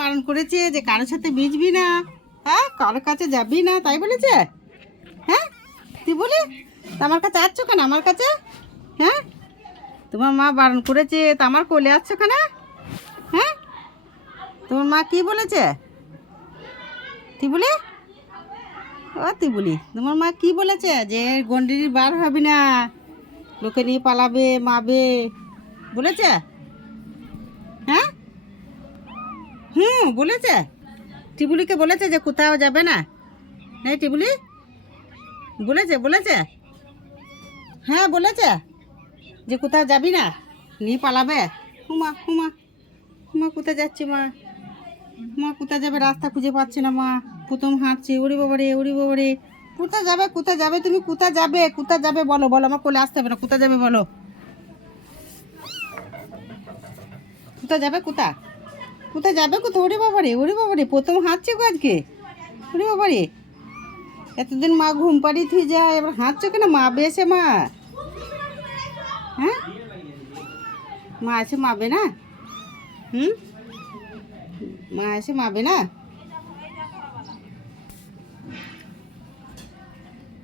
বারণ করেছে যে কারোর সাথে মিশবি না, হ্যাঁ, কারোর কাছে যাবি না, তাই বলেছে? হ্যাঁ, তুই বলি তা আমার কাছে আসছো কেন? আমার কাছে, হ্যাঁ, তোমার মা বারণ করেছে তা আমার কোলে আসছো কেন? হ্যাঁ, তোমার মা কি বলেছে? তুই বলি, ও তুই বলি, তোমার মা কি বলেছে? যে গন্ডির বার হবে না, লোকে নিয়ে পালাবে, মাবে, বলেছে? হ্যাঁ, বলেছে। টিবুলিকে বলেছে যে কোথাও যাবে না? হ্যাঁ টিবুলি, বলেছে বলেছে, হ্যাঁ বলেছে যে কোথাও যাবি না, নিয়ে পালাবে। হুমা হুমা, মা কোথায় যাচ্ছে? মা মা কোথায় যাবে? রাস্তা খুঁজে পাচ্ছে না মা, প্রথম হাঁটছে। ওরে বাবারে, ওরে বাবারে, কোথায় যাবে? কোথায় যাবে তুমি? কোথায় যাবে? কোথায় যাবে বলো? বলো, আমার কোলে আসতে হবে না, কোথায় যাবে বলো? কোথায় যাবে? কোথায় কোথায় যাবে? কোথায়? ওরে বাবারে, ওরে বাবারে, প্রথম হাঁটছে গো আজকে। ওরে বাবারে, এতদিন মা ঘুম পাড়িয়ে থুয়ে যায়, এবার হাঁটছো কেন? মা বেসে মা, হ্যাঁ, মা এসে মাবে না? হুম, মা এসে মাবে না?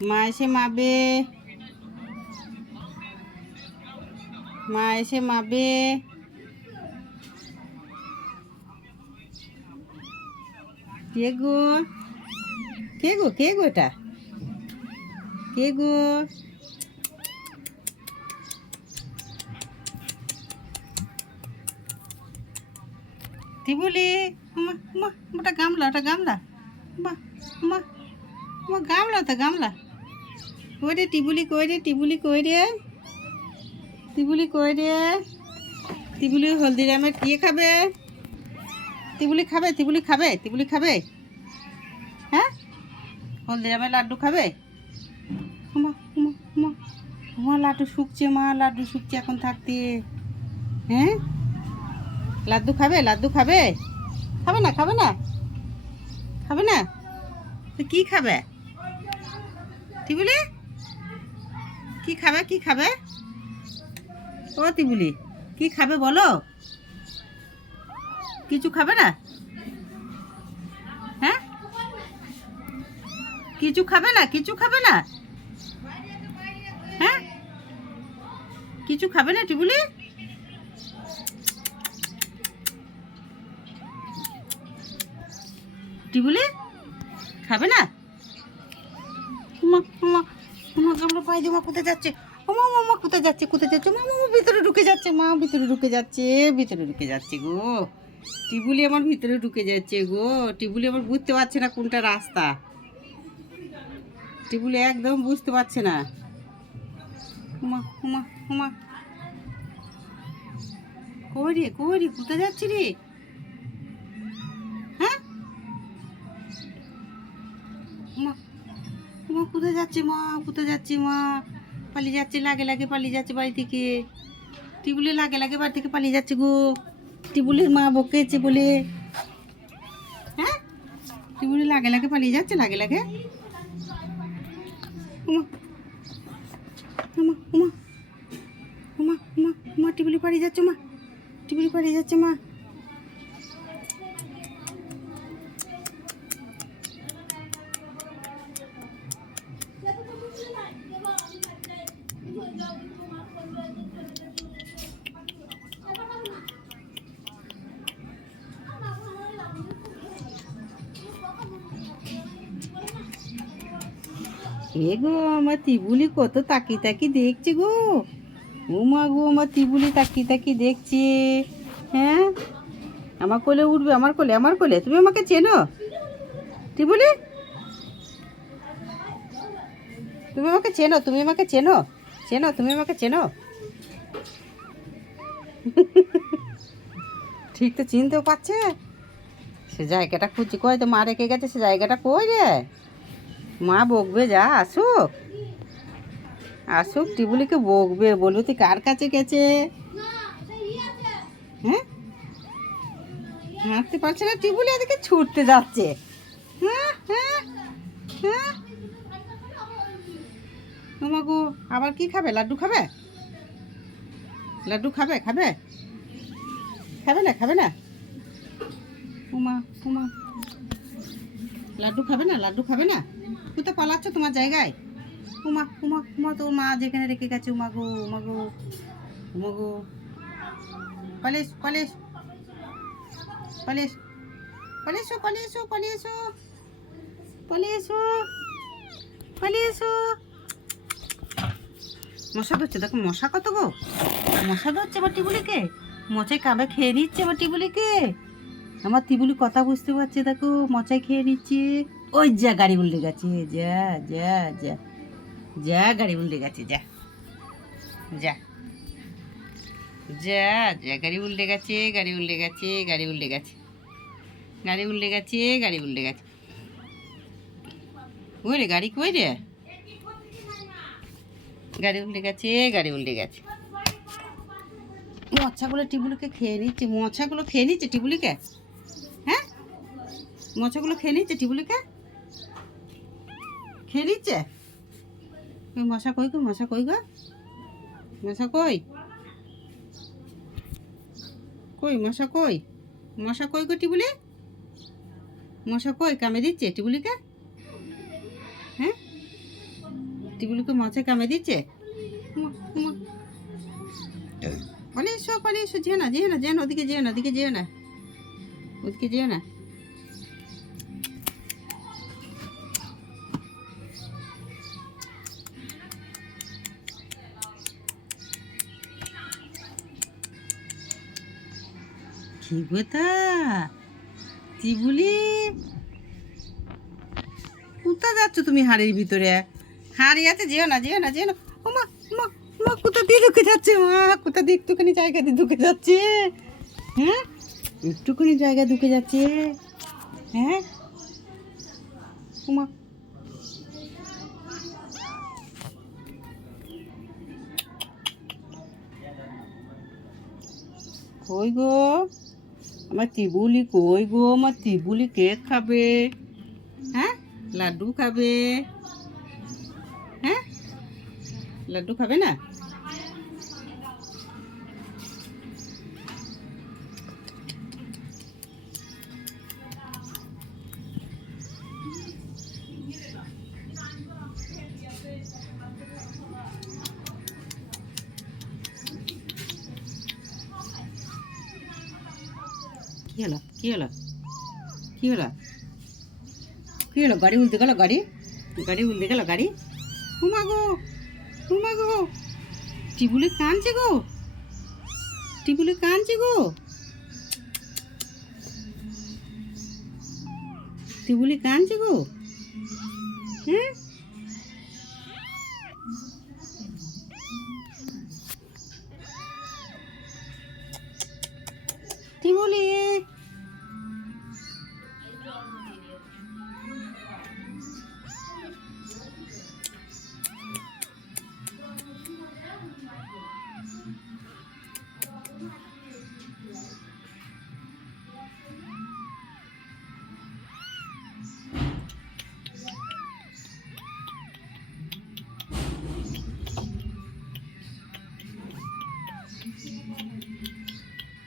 মা এসে মাবে, মা এসে মাবে। কে গো? কে গো? কে গো এটা? কে গো? টিবুলি, মা মা, ওটা গামলা, ওটা গামলা, মা মা মা, গামলা, তো গামলা। কই রে টিবুলি, কই রে টিবুলি, কই রে টিবুলি, কই রে টিবুলি? হলদিরামের কি খাবে? টিবুলি খাবে? টিবুলি খাবে? টিবুলি খাবে? হ্যাঁ, হলদিরামের লাড্ডু খাবে? মা মা মা, মা লাড্ডু শুকছে, মা লাড্ডু শুকছে এখন থাকতে। হ্যাঁ, লাড্ডু খাবে? লাড্ডু খাবে? খাবে না? খাবে না? খাবে না? তো কি খাবে? টিবুলি কি খাবে? কি খাবে? ও টিবুলি, কি খাবে বলো? কিছু খাবে না? হ্যাঁ, কিছু খাবে না? কিছু খাবে না? হ্যাঁ, কিছু খাবে না টিবুলি? টিবুলি খাবে না? মা মা মা, গামলা পায়ে দিয়ে মা কোথায় যাচ্ছে? ও মা মা, কোথায় যাচ্ছে? কোথায় যাচ্ছে? মা মা, ভিতরে ঢুকে যাচ্ছে, মা ভিতরে ঢুকে যাচ্ছে, ভিতরে ঢুকে যাচ্ছে গো। টিবুলি আমার ভিতরে ঢুকে যাচ্ছে গো। টিবুলি আমার বুঝতে পারছে না কোনটা রাস্তা। টিবুলি একদম বুঝতে পারছে না। উমা উমা উমা, কই রে, কই রে, কোথায় যাচ্ছি রে? হ্যাঁ, মা মা, কোথায় যাচ্ছে মা? কোথায় যাচ্ছে মা? পালিয়ে যাচ্ছে, লাগে লাগে পালিয়ে যাচ্ছে বাড়ি থেকে। টিবুলি লাগে লাগে বাড়ি থেকে পালিয়ে যাচ্ছে গো। টিবুলির মা বকেছে বলে। হ্যাঁ, টিবুলি লাগে লাগে পালিয়ে যাচ্ছে, লাগে লাগে। উমা উমা উমা উমা উমা উমা, টিবুলি পালিয়ে যাচ্ছে মা, টিবুলি পালিয়ে যাচ্ছে মা। এ গো, আমার টিবুলি কত তাকি তাকি দেখছে গো। ও মা গো, আমার টিবুলি তাকি তাকি দেখছে। হ্যাঁ, আমার কোলে উঠবে, আমার কোলে, আমার কোলে। তুমি আমাকে চেনো টিবুলি? তুমি আমাকে চেনো? তুমি আমাকে চেনো? চেনো? তুমি আমাকে চেনো? ঠিক তো চিনতেও পারছে। সে জায়গাটা খুঁজছি, কই তো মা রেখে গেছে, সে জায়গাটা কই রে? মা বকবে, যা আসুক, আসুক, টিবুলিকে বকবে, বলবে তুই কার কাছে গেছে। হ্যাঁ, হাঁটতে পারছে না টিবুলি, এদিকে ছুটতে যাচ্ছে। হ্যাঁ হ্যাঁ হ্যাঁ, তোমাকে আবার কি খাবে? লাড্ডু খাবে? লাড্ডু খাবে? খাবে? খাবে না? খাবে না? উমা উমা, লাড্ডু খাবে না? লাড্ডু খাবে না? কোথায় পালাচ্ছ তোমার জায়গায়? উমা উমা উমা, তোর মা যেখানে রেখে গেছে। উমা গো উমা গো উমা গো, পালিয়ে এসো, পালিয়ে এসো, পালিয়ে এসো, পালিয়ে এসো, পালিয়ে এসো, পালিয়ে এসো, পালিয়ে এসো, পালিয়ে এসো। মশা ধরছে, দেখো মশা কত গো, মশা ধরছে আমার টিবুলিকে, মশাই কামড়ে খেয়ে নিচ্ছে আমার টিবুলিকে। আমার টিবুলি কথা বুঝতে পারছে, দেখো মশাই খেয়ে নিচ্ছে। ওই যা গাড়ি উল্টে গেছে, যা যা যা যা, গাড়ি উল্টে গেছে, যা যা যা যা, গাড়ি উল্টে গেছে, গাড়ি উল্টে গেছে, গাড়ি উল্টে গেছে, গাড়ি উল্টে গেছে, গাড়ি উল্টে গেছে। ওই রে গাড়ি, কই রে, গাড়ি উল্টে গেছে, গাড়ি উল্টে গেছে। মশাগুলো টিবুলিকে খেয়ে নিচ্ছে, মশাগুলো খেয়ে নিচ্ছে টিবুলিকে। হ্যাঁ, মশাগুলো খেয়ে নিচ্ছে টিবুলিকে, খেয়ে নিচ্ছে। ওই মশা কই গো, মশা কই গো, মশা কই, কই মশা কই, মশা কই গো টিবুলি, মশা কই, কামড়ে দিচ্ছে টিবুলিকে? হ্যাঁ, টিবুলিকে মশায় কামড়ে দিচ্ছে। পালিয়ে এসো, পালিয়ে এসো, যেও না, যেও না, যেও না, ওদিকে যেও না, ওদিকে যেও না, ওদিকে যেও না। কি কথা টিবুলি, কোথা যাচ্ছ তুমি হাড়ির ভিতরে? হাড়ি আছে, যেও না, যেও না, যেও না। ও মা মা মা, কোথা দিয়ে ঢুকে যাচ্ছে মা, কোথা দিয়ে একটুখানি জায়গা দিয়ে ঢুকে যাচ্ছে? হ্যাঁ, একটুখানি জায়গা ঢুকে যাচ্ছে। হ্যাঁ, উমা, কই গো আমার টিবুলি, কই গো আমার টিবুলি, কেক খাবে? হ্যাঁ, লাড্ডু খাবে? হ্যাঁ, লাড্ডু খাবে না? কি হলো, কি হলো, কি হলো, কি হলো? গাড়ি উল্টে গেল, গাড়ি, গাড়ি উল্টে গেল, গাড়ি। উমা গো, উমা গো, টিবুলি কাঁদছে গো, টিবুলি কাঁদছে গো, টিবুলি কাঁদছে গো। হ্যাঁ, টিবুলি,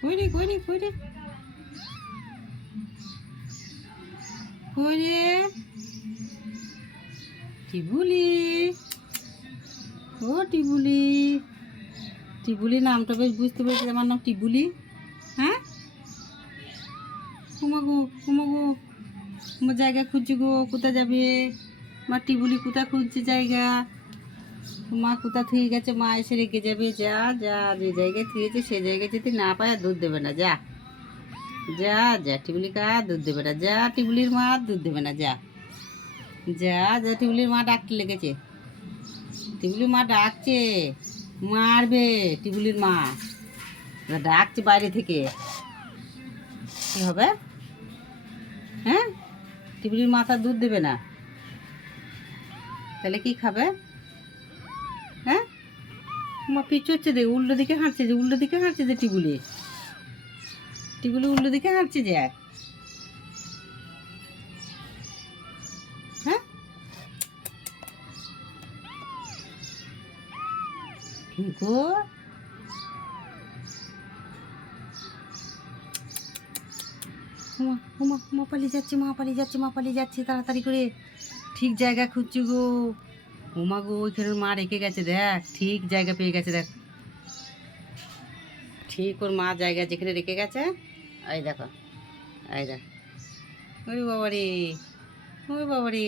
কই রে, কই রে, কই রে, কই রে টিবুলি, ও টিবুলি, টিবুলি নামটা বেশ বুঝতে পেরেছি, আমার নাম টিবুলি। হ্যাঁ, উমা গো, উমা গো, আমার জায়গা খুঁজছি গো, কোথায় যাবে? মা টিবুলি কোথা খুঁজছে জায়গা, মা কোথা থুয়ে গেছে, মা এসে রেখে যাবে। যা যা, যে জায়গায় থুয়েছে সে জায়গায় যদি না পায় আর দুধ দেবে না, যা যা যা, টিবুলিকে আর দুধ দেবে না, যা, টিবুলির মা আর দুধ দেবে না, যা যা যা, টিবুলির মা ডাকতে লেগেছে, টিবুলির মা ডাকছে, মারবে টিবুলির মা, ডাকছে বাইরে থেকে। কি হবে? হ্যাঁ, টিবুলির মা তার দুধ দেবে না, তাহলে কি খাবে? হ্যাঁ, মা পিছু হচ্ছে, দে উল্টো দিকে হাঁটছে, যে উল্টো দিকে হাঁটছে, যে টিবুলি, টিবুলি উল্টো দিকে হাঁটছে যে। হ্যাঁ, কি গো, উমা উমা মা পালিয়ে যাচ্ছে, মা পালিয়ে যাচ্ছে, মা পালিয়ে যাচ্ছে, তাড়াতাড়ি করে ঠিক জায়গা খুঁজছি গো। ওমা গো, ওইখানে ওর মা রেখে গেছে, দেখ ঠিক জায়গা পেয়ে গেছে, দেখ ঠিক ওর মা জায়গা যেখানে রেখে গেছে। এই দেখো, এই দেখ, ওরে বাবা রে, ওরে বাবা রে।